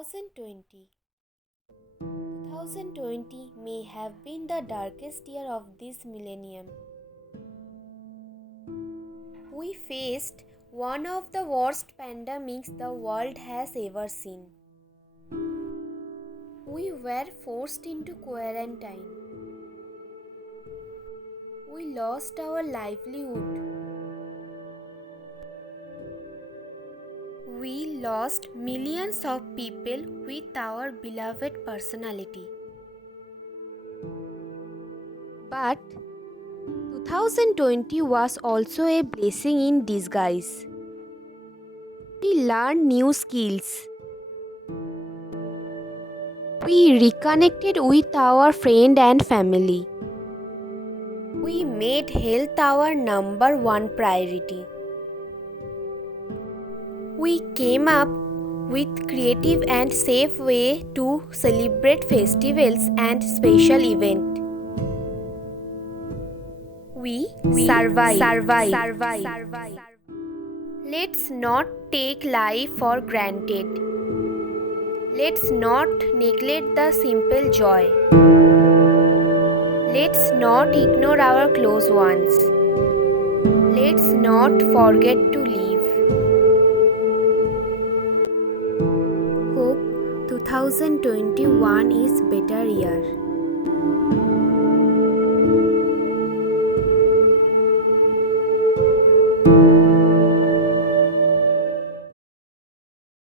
2020 2020 may have been the darkest year of this millennium. We faced one of the worst pandemics the world has ever seen. We were forced into quarantine. We lost our livelihood. We lost millions of people with our beloved personality. But 2020 was also a blessing in disguise. We learned new skills. We reconnected with our friends and family. We made health our number one priority. We came up with creative and safe way to celebrate festivals and special events. We survive. Let's not take life for granted. Let's not neglect the simple joy. Let's not ignore our close ones. Let's not forget to live. Hope 2021 is better year.